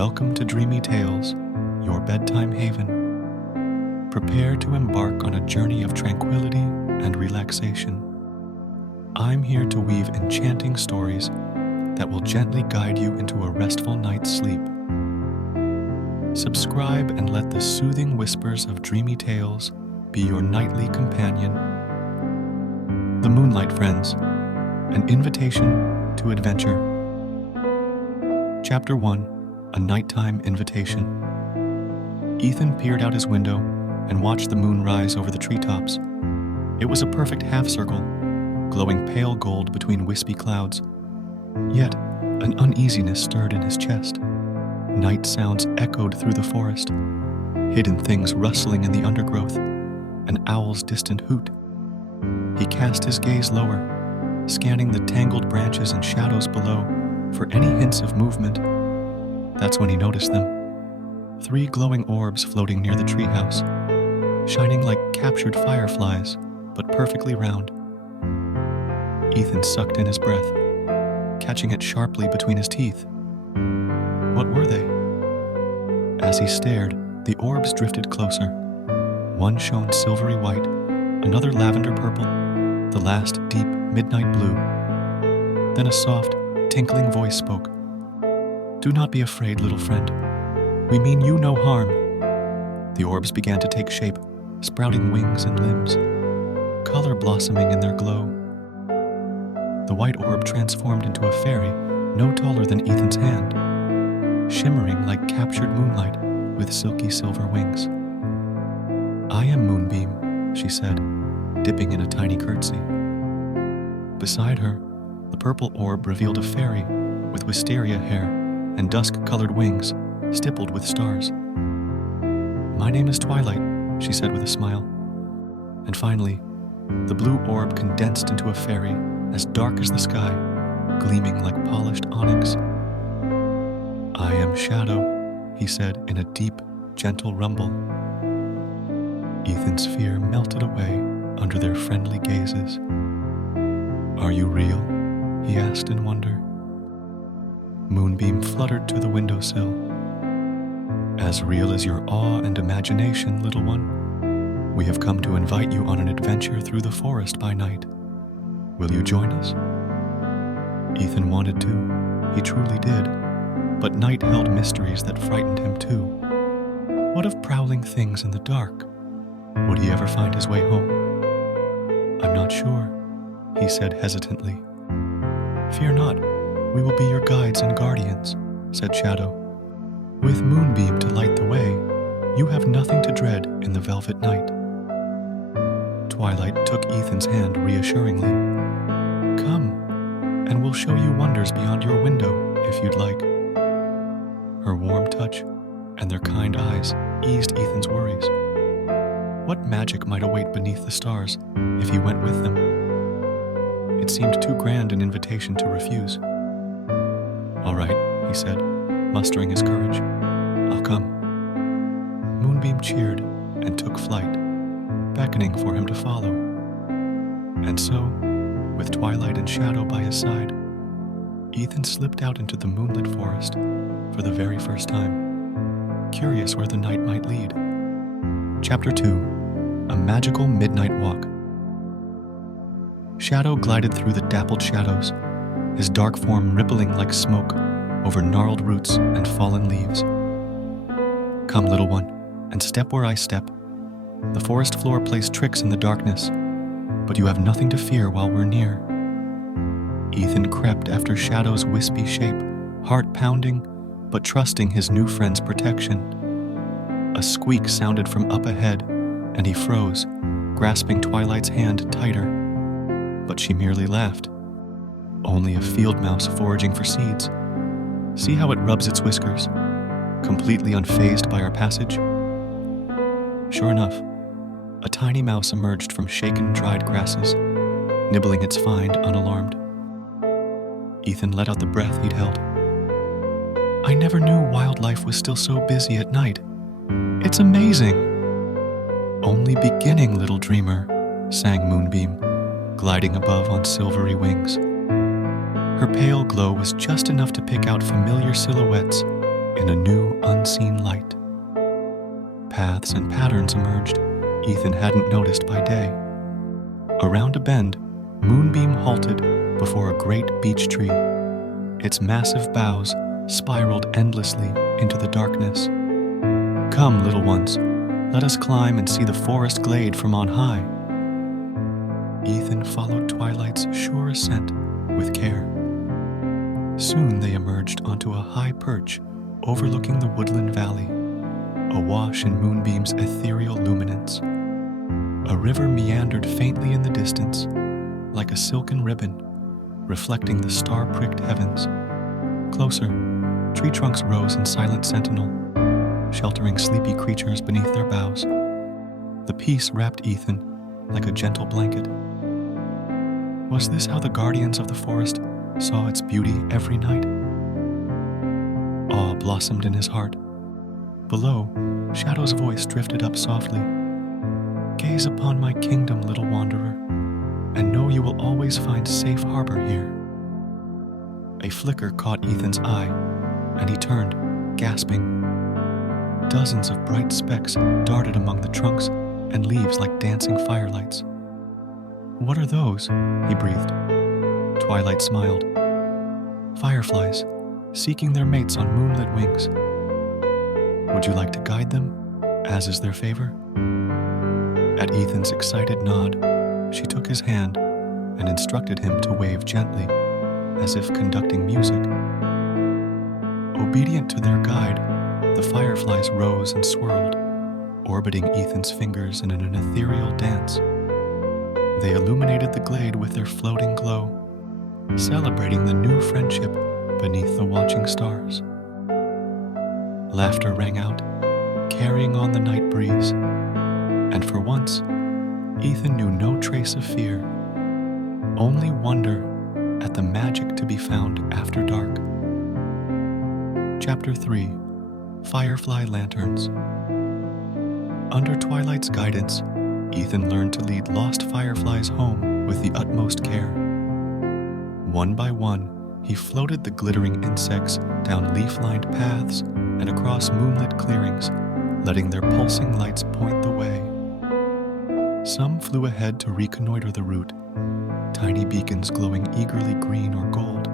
Welcome to Dreamy Tales, your bedtime haven. Prepare to embark on a journey of tranquility and relaxation. I'm here to weave enchanting stories that will gently guide you into a restful night's sleep. Subscribe and let the soothing whispers of Dreamy Tales be your nightly companion. The Moonlight Friends, an invitation to adventure. Chapter 1, A Nighttime Invitation. Ethan peered out his window and watched the moon rise over the treetops. It was a perfect half-circle, glowing pale gold between wispy clouds. Yet, an uneasiness stirred in his chest. Night sounds echoed through the forest, hidden things rustling in the undergrowth, an owl's distant hoot. He cast his gaze lower, scanning the tangled branches and shadows below for any hints of movement. That's when he noticed them. 3 glowing orbs floating near the treehouse, shining like captured fireflies, but perfectly round. Ethan sucked in his breath, catching it sharply between his teeth. What were they? As he stared, the orbs drifted closer. One shone silvery white, another lavender purple, the last deep midnight blue. Then a soft, tinkling voice spoke. "Do not be afraid, little friend. We mean you no harm." The orbs began to take shape, sprouting wings and limbs, color blossoming in their glow. The white orb transformed into a fairy no taller than Ethan's hand, shimmering like captured moonlight with silky silver wings. "I am Moonbeam," she said, dipping in a tiny curtsy. Beside her, the purple orb revealed a fairy with wisteria hair and dusk-colored wings stippled with stars. "My name is Twilight," she said with a smile. And finally, the blue orb condensed into a fairy as dark as the sky, gleaming like polished onyx. "I am Shadow," he said in a deep, gentle rumble. Ethan's fear melted away under their friendly gazes. "Are you real?" he asked in wonder. Moonbeam fluttered to the windowsill. "As real as your awe and imagination, little one. We have come to invite you on an adventure through the forest by night. Will you join us?" Ethan wanted to. He truly did. But night held mysteries that frightened him too. What of prowling things in the dark? Would he ever find his way home? "I'm not sure," he said hesitantly. "Fear not, we will be your guides and guardians," said Shadow. "With Moonbeam to light the way, you have nothing to dread in the velvet night." Twilight took Ethan's hand reassuringly. "Come, and we'll show you wonders beyond your window, if you'd like." Her warm touch and their kind eyes eased Ethan's worries. What magic might await beneath the stars if he went with them? It seemed too grand an invitation to refuse. "All right," he said, mustering his courage. "I'll come." Moonbeam cheered and took flight, beckoning for him to follow. And so, with Twilight and Shadow by his side, Ethan slipped out into the moonlit forest for the very first time, curious where the night might lead. Chapter 2, A Magical Midnight Walk. Shadow glided through the dappled shadows, his dark form rippling like smoke over gnarled roots and fallen leaves. "Come, little one, and step where I step. The forest floor plays tricks in the darkness, but you have nothing to fear while we're near." Ethan crept after Shadow's wispy shape, heart pounding, but trusting his new friend's protection. A squeak sounded from up ahead, and he froze, grasping Twilight's hand tighter. But she merely laughed. "Only a field mouse foraging for seeds. See how it rubs its whiskers, completely unfazed by our passage?" Sure enough, a tiny mouse emerged from shaken, dried grasses, nibbling its find unalarmed. Ethan let out the breath he'd held. "I never knew wildlife was still so busy at night. It's amazing." "Only beginning, little dreamer," sang Moonbeam, gliding above on silvery wings. Her pale glow was just enough to pick out familiar silhouettes in a new, unseen light. Paths and patterns emerged Ethan hadn't noticed by day. Around a bend, Moonbeam halted before a great beech tree. Its massive boughs spiraled endlessly into the darkness. "Come, little ones, let us climb and see the forest glade from on high." Ethan followed Twilight's sure ascent with care. Soon they emerged onto a high perch overlooking the woodland valley, awash in Moonbeam's ethereal luminance. A river meandered faintly in the distance, like a silken ribbon, reflecting the star-pricked heavens. Closer, tree trunks rose in silent sentinel, sheltering sleepy creatures beneath their boughs. The peace wrapped Ethan like a gentle blanket. Was this how the guardians of the forest saw its beauty every night? Awe blossomed in his heart. Below, Shadow's voice drifted up softly. "Gaze upon my kingdom, little wanderer, and know you will always find safe harbor here." A flicker caught Ethan's eye, and he turned, gasping. Dozens of bright specks darted among the trunks and leaves like dancing firelights. "What are those?" he breathed. Twilight smiled. "Fireflies, seeking their mates on moonlit wings. Would you like to guide them, as is their favor?" At Ethan's excited nod, she took his hand and instructed him to wave gently, as if conducting music. Obedient to their guide, the fireflies rose and swirled, orbiting Ethan's fingers in an ethereal dance. They illuminated the glade with their floating glow, celebrating the new friendship beneath the watching stars. Laughter rang out, carrying on the night breeze, and for once, Ethan knew no trace of fear, only wonder at the magic to be found after dark. Chapter 3: Firefly Lanterns. Under Twilight's guidance, Ethan learned to lead lost fireflies home with the utmost care. One by one, he floated the glittering insects down leaf-lined paths and across moonlit clearings, letting their pulsing lights point the way. Some flew ahead to reconnoiter the route, tiny beacons glowing eagerly green or gold,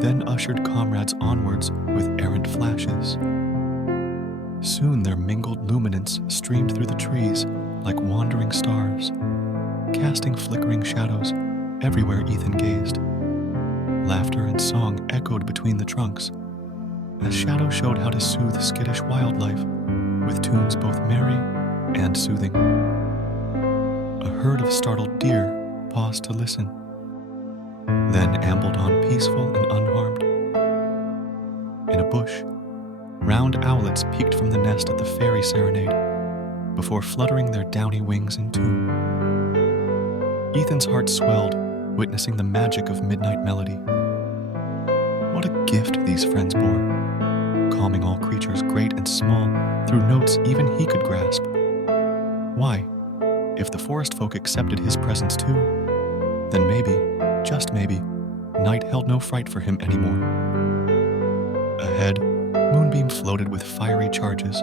then ushered comrades onwards with errant flashes. Soon their mingled luminance streamed through the trees like wandering stars, casting flickering shadows everywhere Ethan gazed. Laughter and song echoed between the trunks, as Shadow showed how to soothe skittish wildlife with tunes both merry and soothing. A herd of startled deer paused to listen, then ambled on peaceful and unharmed. In a bush, round owlets peeked from the nest at the fairy serenade before fluttering their downy wings in tune. Ethan's heart swelled, witnessing the magic of midnight melody. What a gift these friends bore, calming all creatures great and small through notes even he could grasp. Why, if the forest folk accepted his presence too, then maybe, just maybe, night held no fright for him anymore. Ahead, Moonbeam floated with fiery charges,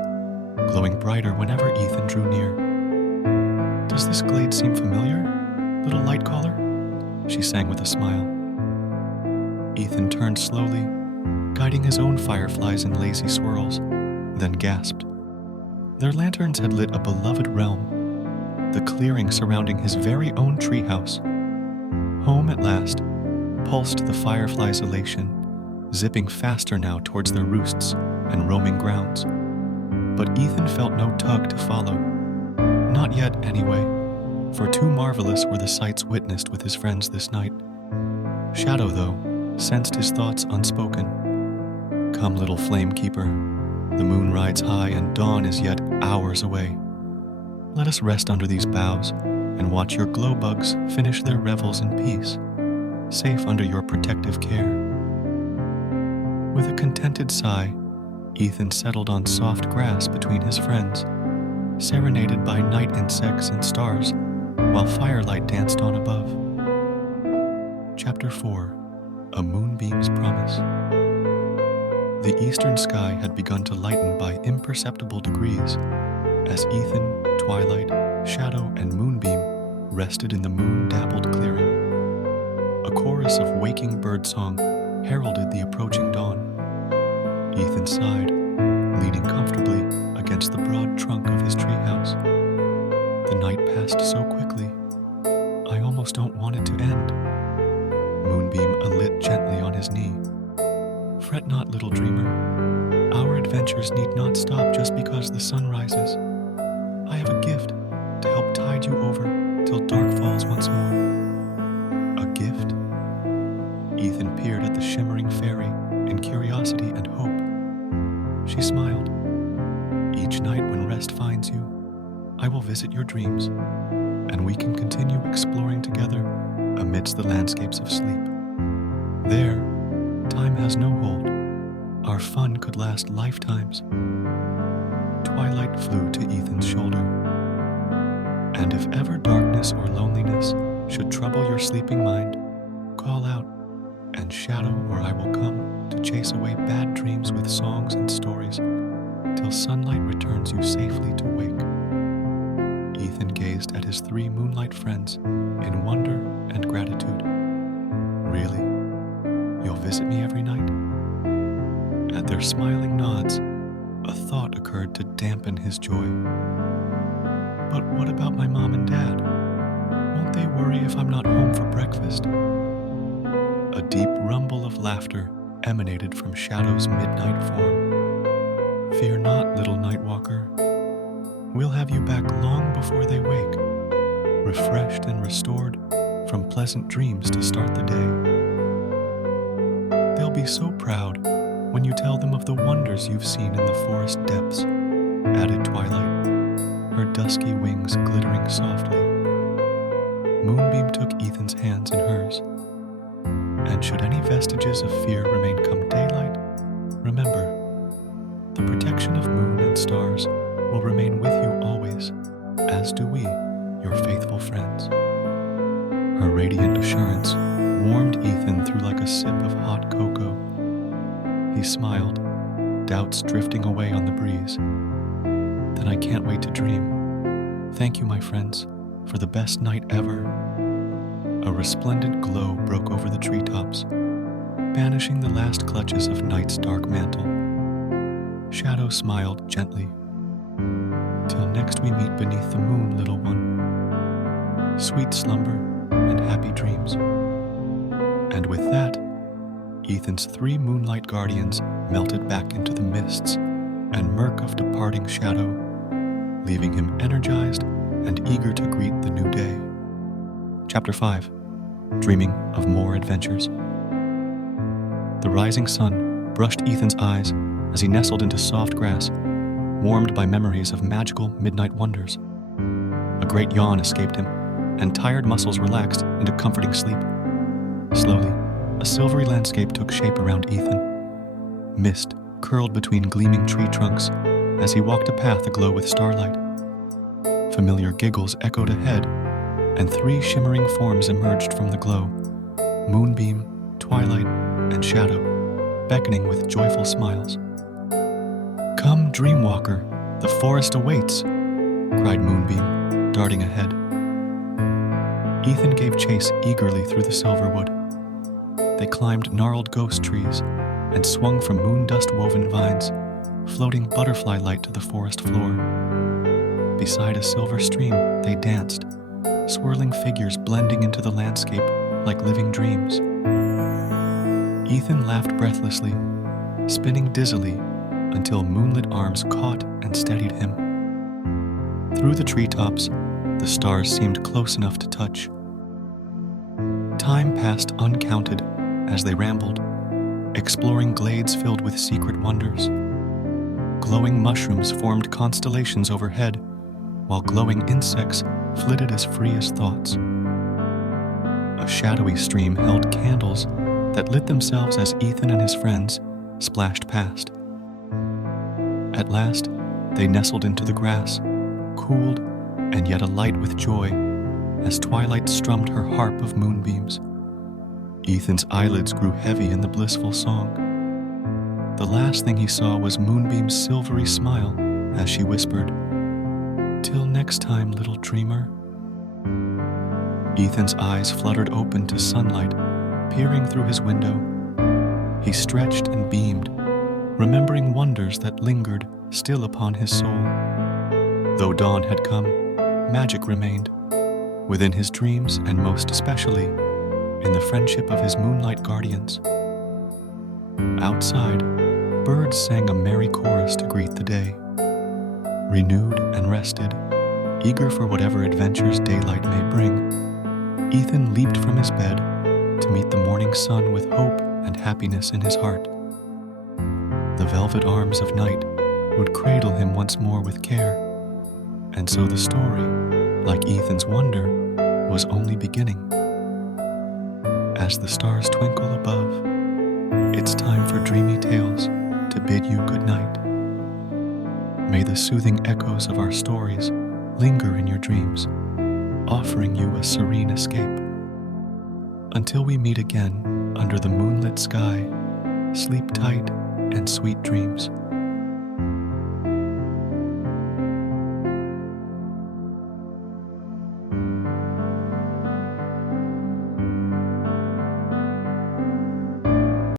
glowing brighter whenever Ethan drew near. "Does this glade seem familiar, little light caller?" she sang with a smile. Ethan turned slowly, guiding his own fireflies in lazy swirls, then gasped. Their lanterns had lit a beloved realm, the clearing surrounding his very own treehouse. Home at last, pulsed the fireflies' elation, zipping faster now towards their roosts and roaming grounds. But Ethan felt no tug to follow. Not yet, anyway, for too marvelous were the sights witnessed with his friends this night. Shadow, though, sensed his thoughts unspoken. "Come, little flame keeper, the moon rides high and dawn is yet hours away. Let us rest under these boughs and watch your glow bugs finish their revels in peace, safe under your protective care." With a contented sigh, Ethan settled on soft grass between his friends, serenaded by night insects and stars, while firelight danced on above. Chapter 4: A Moonbeam's Promise. The eastern sky had begun to lighten by imperceptible degrees as Ethan, Twilight, Shadow, and Moonbeam rested in the moon-dappled clearing. A chorus of waking birdsong heralded the approaching dawn. Ethan sighed, leaning comfortably against the broad trunk of his treehouse. The night passed so quickly, I almost don't want it to end. Moonbeam alit gently on his knee. Fret not, little dreamer. Our adventures need not stop just because the sun rises. I have a gift to help tide you over till dark falls once more. A gift? Ethan peered at the shimmering fairy in curiosity and hope. She smiled. Each night when rest finds you, I will visit your dreams, and we can continue exploring together amidst the landscapes of sleep. There, time has no hold. Our fun could last lifetimes. Twilight flew to Ethan's shoulder. And if ever darkness or loneliness should trouble your sleeping mind, call out, and Shadow or I will come to chase away bad dreams with songs and stories till sunlight returns you safely to wake. Ethan gazed at his 3 moonlight friends in wonder and gratitude. Really? You'll visit me every night? At their smiling nods, a thought occurred to dampen his joy. But what about my mom and dad? Won't they worry if I'm not home for breakfast? A deep rumble of laughter emanated from Shadow's midnight form. Fear not, little Nightwalker. We'll have you back long before they wake, refreshed and restored from pleasant dreams to start the day. They'll be so proud when you tell them of the wonders you've seen in the forest depths, added Twilight, her dusky wings glittering softly. Moonbeam took Ethan's hands in hers. And should any vestiges of fear remain come daylight, remember, the protection of moon and stars will remain with you always, as do we, your faithful friends. Her radiant assurance warmed Ethan through like a sip of hot cocoa. He smiled, doubts drifting away on the breeze. Then I can't wait to dream. Thank you, my friends, for the best night ever. A resplendent glow broke over the treetops, banishing the last clutches of night's dark mantle. Shadow smiled gently. Till next we meet beneath the moon, little one. Sweet slumber and happy dreams. And with that, Ethan's 3 moonlight guardians melted back into the mists and murk of departing Shadow, leaving him energized and eager to greet the new day. Chapter 5. Dreaming of More Adventures. The rising sun brushed Ethan's eyes as he nestled into soft grass, warmed by memories of magical midnight wonders. A great yawn escaped him, and tired muscles relaxed into comforting sleep. Slowly, a silvery landscape took shape around Ethan. Mist curled between gleaming tree trunks as he walked a path aglow with starlight. Familiar giggles echoed ahead, and 3 shimmering forms emerged from the glow: Moonbeam, Twilight, and Shadow, beckoning with joyful smiles. "Come, Dreamwalker, the forest awaits," cried Moonbeam, darting ahead. Ethan gave chase eagerly through the silverwood. They climbed gnarled ghost trees and swung from moon dust-woven vines, floating butterfly light to the forest floor. Beside a silver stream, they danced, swirling figures blending into the landscape like living dreams. Ethan laughed breathlessly, spinning dizzily until moonlit arms caught and steadied him. Through the treetops, the stars seemed close enough to touch. Time passed uncounted as they rambled, exploring glades filled with secret wonders. Glowing mushrooms formed constellations overhead, while glowing insects flitted as free as thoughts. A shadowy stream held candles that lit themselves as Ethan and his friends splashed past. At last, they nestled into the grass, cooled and yet alight with joy, as Twilight strummed her harp of moonbeams. Ethan's eyelids grew heavy in the blissful song. The last thing he saw was Moonbeam's silvery smile as she whispered, "Till next time, little dreamer." Ethan's eyes fluttered open to sunlight peering through his window. He stretched and beamed, remembering wonders that lingered still upon his soul. Though dawn had come, magic remained, within his dreams and most especially in the friendship of his moonlight guardians. Outside, birds sang a merry chorus to greet the day. Renewed and rested, eager for whatever adventures daylight may bring, Ethan leaped from his bed to meet the morning sun with hope and happiness in his heart. The velvet arms of night would cradle him once more with care, and so the story, like Ethan's wonder, was only beginning. As the stars twinkle above, it's time for dreamy tales to bid you good night. May the soothing echoes of our stories linger in your dreams, offering you a serene escape. Until we meet again under the moonlit sky, sleep tight and sweet dreams.